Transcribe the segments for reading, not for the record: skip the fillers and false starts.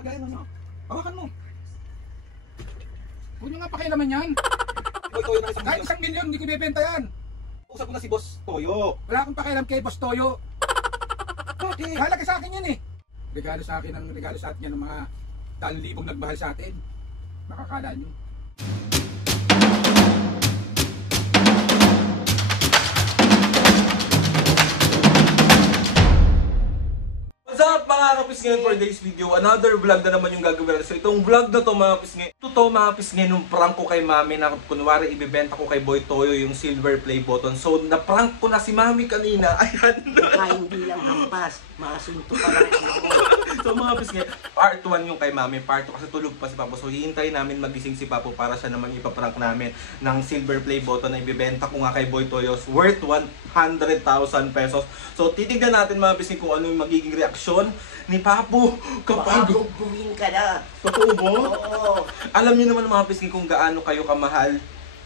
Pagayin mo. Hawakan mo. Huwag nyo nga pakialaman yan. Boy Toyo ng 1 Kahit milyon. 1 milyon, hindi ko bibenta yan. Usap ko na si Boss Toyo. Wala akong pakialam kay Boss Toyo. Bakit? Halaga sa akin yan eh. Regalo sa akin yan ng mga 1,000 nagmahal sa atin. Makakala nyo. What's up mga kapisngay, for today's video, another vlog na naman yung gagawin natin. So itong vlog na to mga kapisngay, ito mga kapisngay nung prank ko kay mami na kunwari ibibenta ko kay Boy Toyo yung silver play button. So na-prank ko na si mami kanina. Ayan. Baka hindi lang hampas, maasunto pa rin ako. So mga kapisngay, part 1 yung kay mami, part 2 kasi tulog pa si Papo. So hihintayin namin magising si Papo para siya naman ipaprank namin ng silver play button na ibibenta ko nga kay Boy Toyo worth 100,000 pesos. So titignan natin mga kapisngay kung ano yung magiging reaksyon ni Papo kapag Bubuhin ka na. totoo mo? Oo. Alam niyo naman mga pisngi kung gaano kayo kamahal.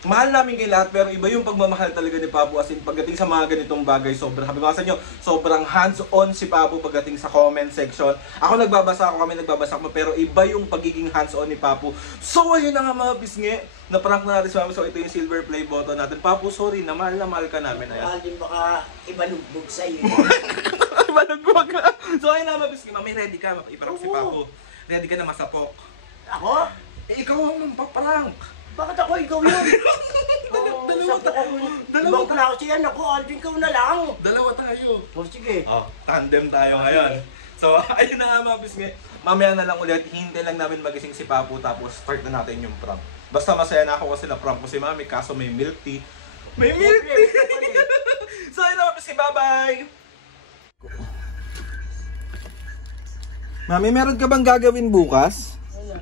Mahal namin kayo lahat pero iba yung pagmamahal talaga ni Papo, as in pagdating sa mga ganitong bagay sobrang sabi ko sa inyo, sobrang hands-on si Papo pagdating sa comment section. Ako nagbabasa ako, kami nagbabasa ako, pero iba yung pagiging hands-on ni Papo. So ayun na nga mga pisngi, na-prank na natin si Mami. So ito yung silver play button natin. Papo, sorry, na mahal ka namin. Mahal din baka ibalugbog sa'yo. Malagwag ka. So ayun na mga pisngi, Mami, ready ka? Iprank si Papo. Ready ka na masapok? Ako? Eh, ikaw ang magpaprank. Bakit ako ikaw yun? Ibang klase yan ako, Alvin ikaw na lang. Dalawa tayo. O sige. Oh, tandem tayo ngayon. So, ayun na nga mga bisngi. Mamaya na lang ulit, hintay lang namin magising si Papo tapos start na natin yung prank. Basta masaya na ako kasi na-prank ko si Mami, kaso may milk tea. May milk tea! So, ayun na mga bisngi, bye-bye! Mami, meron ka bang gagawin bukas? Ano?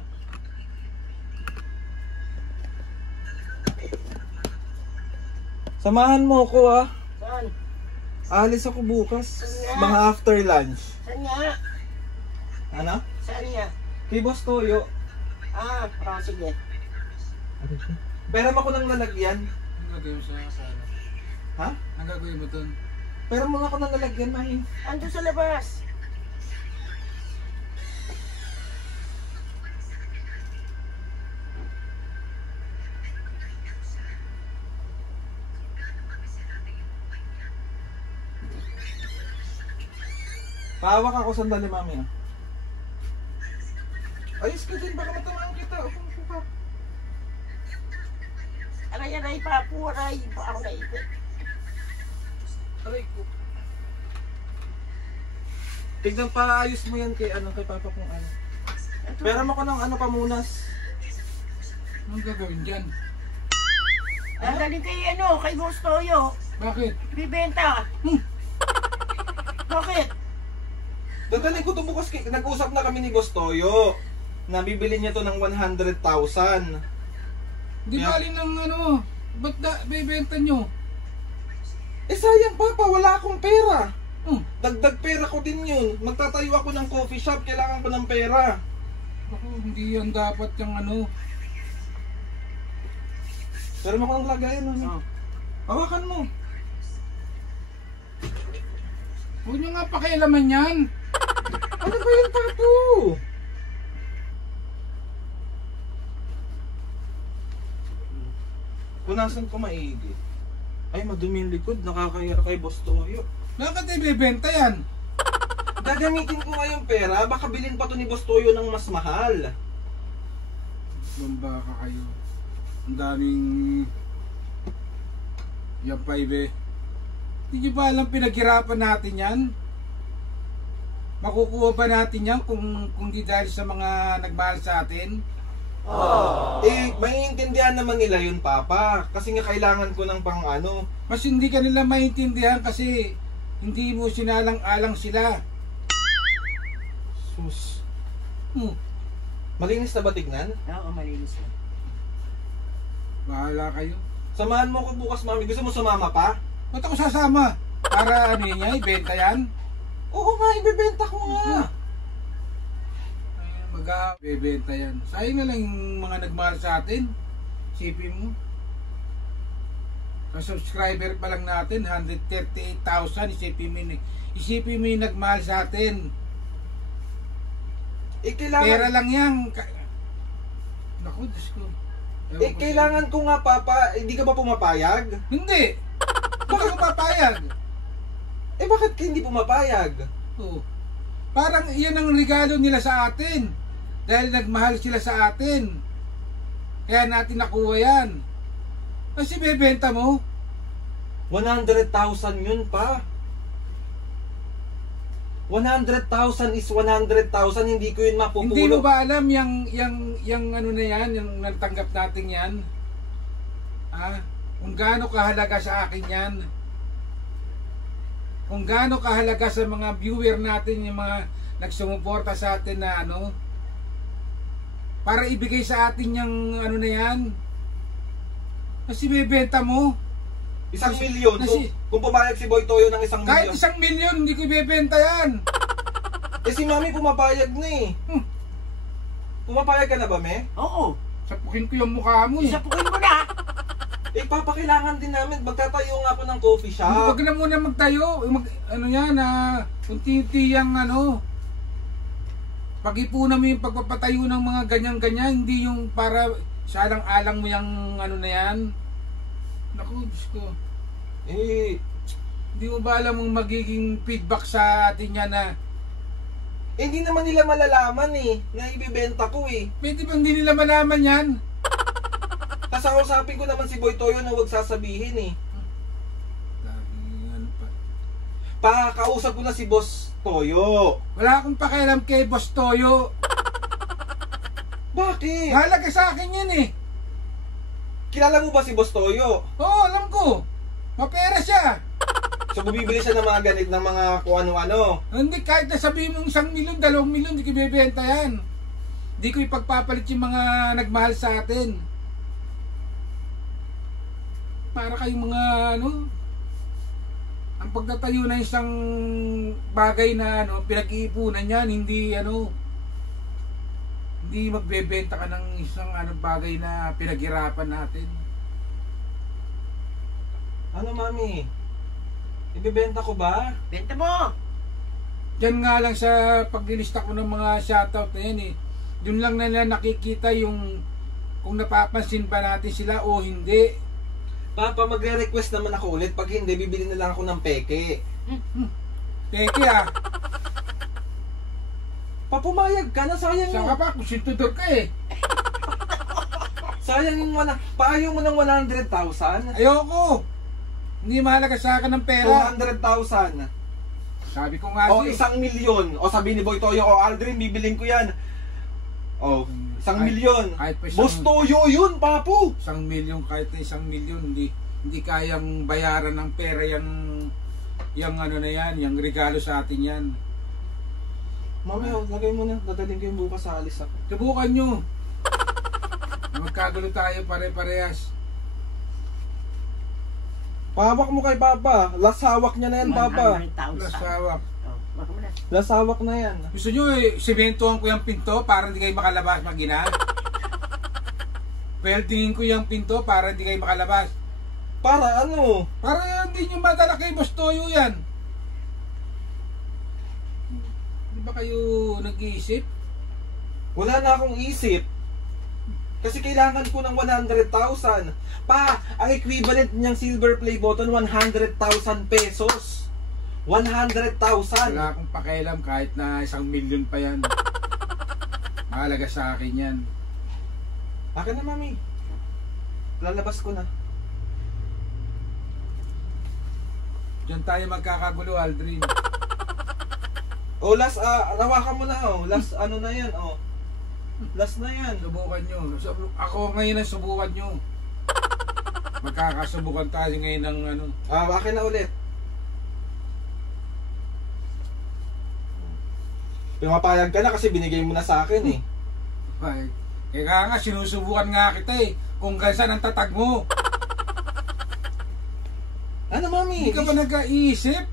Samahan mo ako ah. Saan? Alis ako bukas. Saan nga? Mga after lunch. Saan nga? Ano? Saan nga? Kay Boss Toyo. Sige. Pera mo ako ng lalagyan. Ang gagawin mo sa ano? Ha? Ang gagawin mo dun? Pera mo ako ng lalagyan, Mahin. Ando sa labas. Pahawak ako sandali, Mami. Ah. Ayos ka din, baka matamaan kita. Upo ka. Aray, Papo, aray. Paano na ipit? Aray ko. Tignan pa, ayos mo yan kay Papa kung ano. Pera mo ko ng ano pamunas. Anong gagawin dyan? Dadalhin kay Boss Toyo. Bakit? Bibenta. Bakit? Dadalhin ko to bukas, nag-usap na kami ni Boss Toyo. Nabibili niya to ng 100,000. Di bali ng ano? Ba't bibenta nyo? Eh sayang Papa, wala akong pera. Dagdag pera ko din yun. Magtatayo ako ng coffee shop, kailangan ko ng pera. Ako, hindi yan dapat yung ano. Pero mo ko ng lagayan. Hawakan mo. Huwag nyo nga pakialaman yan. Ano ba yun, Papo? Punasan ko maigi. Ay, madumi yung likod. Nakakaya kay Boss Toyo. Bakit ibibenta yan? Gagamitin ko nga yung pera. Baka bilhin pa to ni Boss Toyo ng mas mahal. Bamba ka kayo. Ang daming... Yan pa ibe. Hindi nyo ba alam pinaghirapan natin yan? Makukuha ba natin yan kung di dahil sa mga nagmahal sa atin? Eh, maiintindihan naman nila yun, Papa. Kasi nga kailangan ko ng pang ano. Mas hindi ka nila maintindihan kasi hindi mo sinalang-alang sila. Sus. Malinis na ba tignan? Oo, malinis na. Bahala kayo. Samahan mo ko bukas, Mami. Gusto mo sumama pa? Ba't ako sasama? Para ano niya, ibenta yan? Oo nga, ibebenta ko nga. Bebenta yan. Sayang na lang yung mga nagmahal sa atin. Isipin mo. Ang subscriber pa lang natin, 138,000. Isipin mo yung nagmahal sa atin. kailangan... Pera lang yan. Naku, Diyos ko. Ewan ko kailangan ko nga, Papa. Hindi ka ba pumapayag? sa'yo. Hindi. Bakit ko papayag? Bakit ka hindi pumapayag? Oh. Parang yan ang regalo nila sa atin. Dahil nagmahal sila sa atin. Kaya natin nakuha yan. Kasi bebenta mo. 100,000 yun, pa. 100,000 is 100,000. Hindi ko yun mapupulot. Hindi mo ba alam yung ano na yan, yung natanggap natin yan? Kung gaano kahalaga sa akin yan. Kung gaano kahalaga sa mga viewer natin, yung mga nagsumuporta sa atin na ano, para ibigay sa atin yung ano na yan. Kasi bebenta mo. 1,000,000. Kasi- Kung pumayag si Boy Toyo ng 1,000,000. Kahit 1,000,000, hindi ko ibebenta yan. Si Mami pumapayag na eh. Pumapayag ka na ba, Me? Oo. Sapukin ko yung mukha mo eh. Isapukin mo na. Papakailangan din namin. Magtatayo nga po ng coffee shop. Huwag na muna magtayo. Ano yan, unti-unti yung ano. Pag-ipunan mo yung pagpapatayo ng mga ganyan-ganyan. Hindi yung para salang-alang mo yung ano na yan. Naku, Diyos ko. Hindi mo ba alam ang magiging feedback sa atin yan na Hindi naman nila malalaman eh. Na ibibenta ko eh. pwede bang hindi nila malaman yan? Kasausapin ko naman si Boy Toyo na huwag sasabihin eh. Ano pa? Pakakausap ko na si Boss Toyo. Wala akong pakialam kay Boss Toyo. Bakit? Mahalaga sa akin yan eh. Kilala mo ba si Boss Toyo? Oo, alam ko. Mapera siya. So bumibili siya ng mga ganit ng mga kung ano-ano. Hindi, kahit na sabihin mong 1,000,000, 2,000,000, hindi ko ibebenta yan. Hindi ko ipagpapalit yung mga nagmahal sa atin. Para kayong mga ano, ang pagtatayo ng isang bagay na ano, pinag-iipunan yan, hindi ano, hindi magbebenta ka ng isang ano, bagay na pinaghirapan natin. Ano, Mami? Ibebenta ko ba? Benta mo. Diyan nga lang sa paglilista ko ng mga shoutout na yan eh. Doon lang na nila nakikita yung kung napapansin ba natin sila o hindi. Papa, magre-request naman ako ulit. Pag hindi, bibili na lang ako ng peke. Peke ah. Papumayag ka na, sayang Saan yun. ka pa? Kusintudor ka eh. Sayang yung paayaw mo ng 100,000. Ayoko. Hindi mahalaga sa akin ng pera. 200,000. Sabi ko nga O siya. 1,000,000. O sabi ni Boy Toyo, o Aldrin, bibiling ko yan. O, 1,000,000. Kahit pa Boss Toyo yun, papu. 1,000,000, kahit na 1,000,000, hindi kayang bayaran ng pera yung ano na yan, yung regalo sa atin yan. Mami, lagay mo na. Dadalhin ko yung bukas sa alis ako. Subukan nyo. Magkagulo tayo pare-parehas. Pahawak mo kay Papa. Lasawak niya na yan, Papa. 100,000. Lasawak. Oh, wag mo na. Lasawak na yan. Gusto nyo sementohan ko yung pinto para hindi kayo makalabas mag-ina? Weldingin ko yung pinto para hindi kayo makalabas. Para ano? Para hindi nyo madala kay Boss Toyo yan. Di ba kayo nag-iisip? Wala na akong isip. Kasi kailangan ko ng 100,000. Pa, ang equivalent niyang silver play button, 100,000 pesos. 100,000. Wala akong pakialam kahit na 1,000,000 pa yan. Mahalaga sa akin yan. Akin na, Mami. Lalabas ko na. Diyan tayo magkakagulo, Aldrin. O, last, rawakan mo na, oh. Last, ano na yan, oh. Last na yan. Subukan nyo. Ako ngayon ang subukan nyo. Magkakasubukan tayo ngayon ng ano. Akin na ulit. Pumapayag ka na kasi binigay mo na sa akin, eh. Ay, kaya nga, sinusubukan nga kita eh. Kung gansan ang tatag mo. Ano, Mami? Hindi ka ba nag-iisip?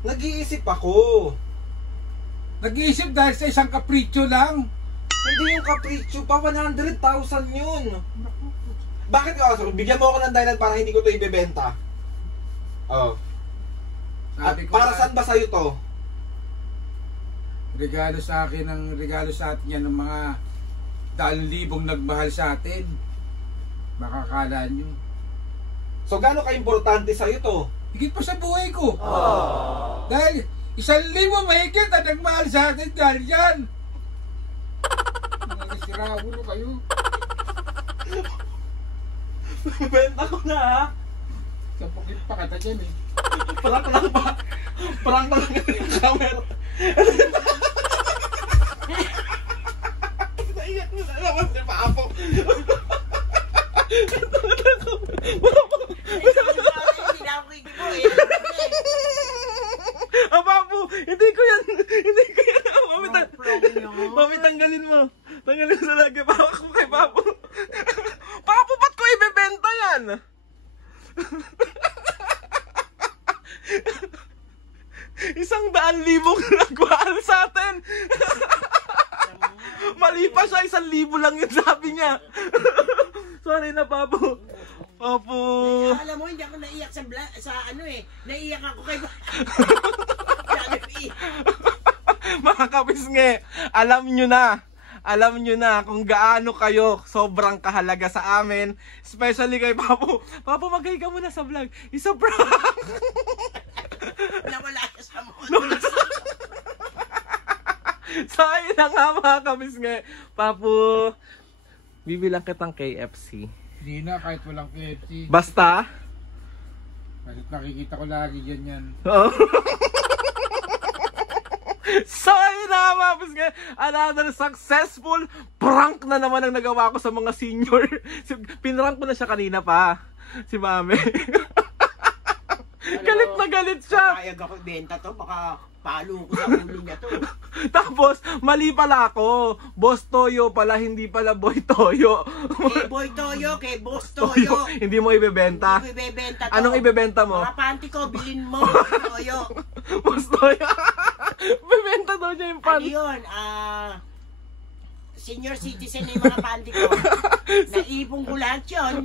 Nag-iisip ako. Nag-iisip dahil sa isang kapritsyo lang. Hindi yung capriccio pa, 100,000 yun. Bakit ka? So, bigyan mo ako ng dahilan para hindi ko ito ibebenta. Oh. At Sabi ko para nga, saan ba sa'yo to? regalo sa akin yan ng mga 1,000,000 nagmahal sa atin. Makakala nyo. So gaano ka-importante sa'yo to? Higit pa sa buhay ko. Dahil 1,000,000 mahigit at nagmahal sa atin dahil yan. Nasira ulo kayo. Benta ko na ha. Sapukin pa kata dyan eh. Prank lang pa. Prank lang yung camera. Naiyak na naman si Papo. Ah, Papo, hindi ko yan. Mami, tanggalin mo. Tanggalin mo sa lagi. Papo ko kay Papo. Papo, ba't ko ibebenta yan? Isang 100,000 nagmahal sa atin. Mali pa siya, 1,000 lang yun sabi niya. Sorry na, Papo. Papo. Alam mo, hindi ako naiyak sa ano eh. Naiyak ako kay... Mga kapisngi, alam nyo na kung gaano kayo sobrang kahalaga sa amin. Especially kay Papo. Papo, magay ka muna sa vlog. Isa prank. Nawala ka sa mundo. So, ayun na nga mga kapisngi. Papo, bibilang kitang KFC. Hindi na kahit walang KFC. Basta? Kasi nakikita ko lagi yan. Oo. So, ayun na mga kapisngi. Another successful prank na naman ang nagawa ko sa mga senior. Pinrank ko na siya kanina pa. Si Mami. Galit na galit siya. Kayag ako benta to, baka palo ko sa ulo niya to. Tapos, mali pala ako. Boss Toyo pala, hindi pala Boy Toyo. Kay Boy Toyo, kay Boss Toyo. Hindi mo ibebenta. Hindi ko ibebenta to. Anong ibebenta mo? Mga panty ko, bilhin mo, Toyo. Boss Toyo. Bebenta daw niya yung Ano panty. yun? Senior citizen na yung mga panty ko. Naipong ko lahat yun.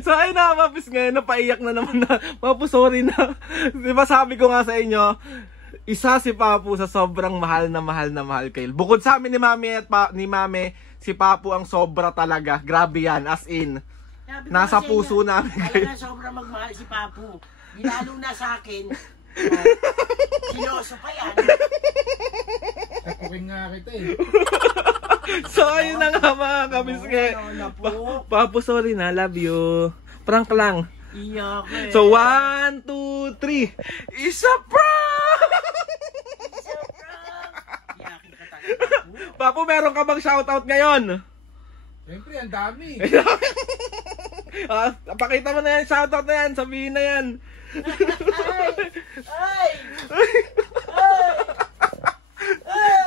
So ay na, Mapis, ngayon napaiyak na naman na. Papu, sorry na. Diba sabi ko nga sa inyo, isa si Papu sa sobrang mahal na mahal kayo. Bukod sa amin ni Mami at ni Mami, si Papu ang sobra talaga. Grabe yan, as in. Sabi ko Nasa kasi puso namin kayo. Talaga sobrang magmahal si Papu. Lalo na sa akin. Siloso pa yan. Tapukin nga kita eh. So ayun na nga mga kabisge. Papu, sorry na, love you. Prank lang. Iyak eh. So 1, 2, 3. Isa prank! Iyakin ka talaga. Papu, meron ka bang shoutout ngayon? Siyempre, ang dami. Pakita mo na yan, shoutout na yan, sabihin na yan. Ay!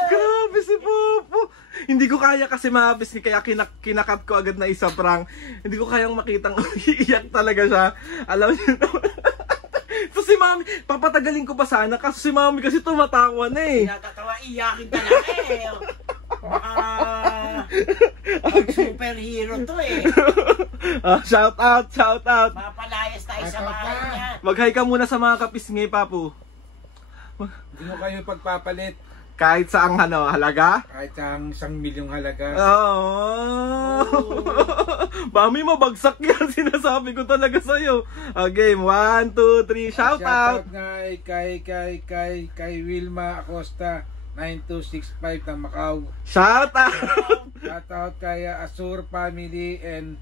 Grabe si Papu. Hindi ko kaya kasi mabis kaya kinakat ko agad na isa prank. Hindi ko kayang makitang iiyak talaga siya. Alam niyo naman. So si Mami, papatagalin ko pa sana kasi si Mami kasi tumatawa na eh. Natatawa, iyakin talaga eh. Baka superhero to eh. Shout out. Mapalayas tayo sa bahay niya. Mag-hi ka muna sa mga kapisngi, Papu. Hindi mo kayo pagpapalit. Kahit sa ang halaga? Kahit ang 1,000,000 halaga. Oo. Mami, mabagsak yan. Sinasabi ko talaga sa'yo. Game, 1, 2, 3, shout out. nga kay Wilma Acosta 9265 ng Macau. Shout out. Shout out kay Asur Family and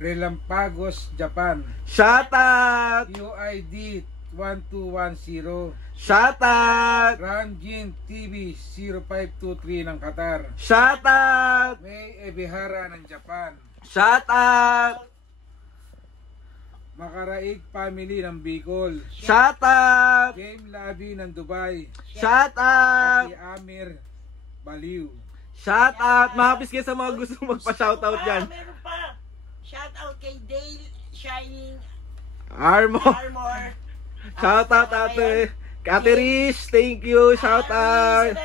Relampagos Japan. Shout out. UID 1210. Shout out. Ramjin TV 0523 ng Qatar. Shout out. May Ebihara ng Japan. Shout out. Makaraig Family ng Bicol. Shout out. Game Labi ng Dubai. Shout At out. si Amir Baliw. Shout out. Mahapis kayo sa mga gusto magpa-shoutout dyan. Meron pa. Shout out kay Dale Shining Armor. Armor. Shout out ate. Ate Rish, thank you. Shout out.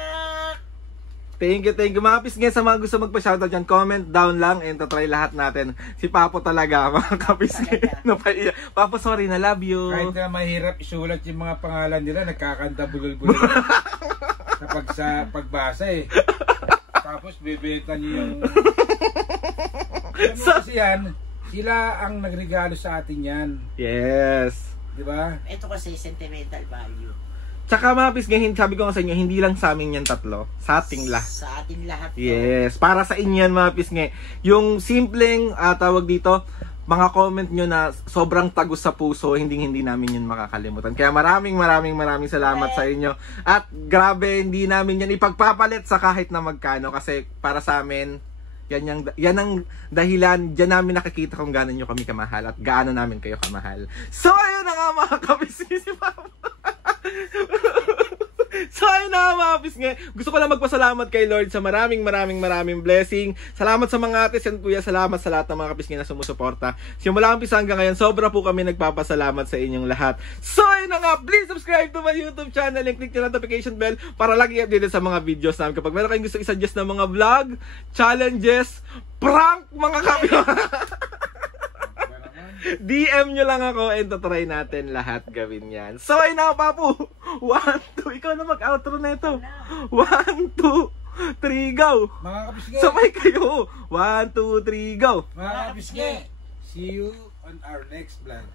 Thank you. Mahapis nga sa mga gusto magpa-shoutout dyan. Comment down lang and try lahat natin. Si Papo talaga, mga kapis nga. Papo, sorry na, love you. Kahit na mahirap isulat yung mga pangalan nila, nagkakanta bulol-bulol. kapag sa pagbasa eh. Tapos bebenta niyo yung... Kasi yan, sila ang nagregalo sa atin yan. Yes. Di ba? Ito kasi sentimental value. Tsaka mga pisngi, sabi ko nga sa inyo, hindi lang sa amin yan tatlo. Sa ating lahat. Sa atin lahat. to. Yes. Para sa inyo yan mga pisngi. Yung simpleng tawag dito, mga comment nyo na sobrang tagus sa puso, hindi namin yun makakalimutan. Kaya maraming salamat sa inyo. At grabe, hindi namin yan ipagpapalit sa kahit na magkano. Kasi para sa amin, yan ang dahilan, diyan namin nakikita kung gaano nyo kami kamahal at gaano namin kayo kamahal. So ayun na nga mga kabisgi si Papa. So ayun na mga pisngi. Gusto ko lang magpasalamat kay Lord sa maraming blessing. Salamat sa mga ates and kuya. Salamat sa lahat ng mga kapisngi na sumusuporta. Simula umpisa hanggang ngayon, sobra po kami nagpapasalamat sa inyong lahat. So ayun na nga, please subscribe to my YouTube channel and click the notification bell para lagi updated sa mga videos namin. Kapag meron kayong gusto i-suggest na mga vlog, challenges, prank mga DM nyo lang ako and try natin lahat gawin yan. So ay na Papu, 1, 2, ikaw na mag-outro na ito. 1, 2, 3, go. Mga kapisngi. Sabay kayo. 1, 2, 3, go. Mga kapisngi. See you on our next vlog.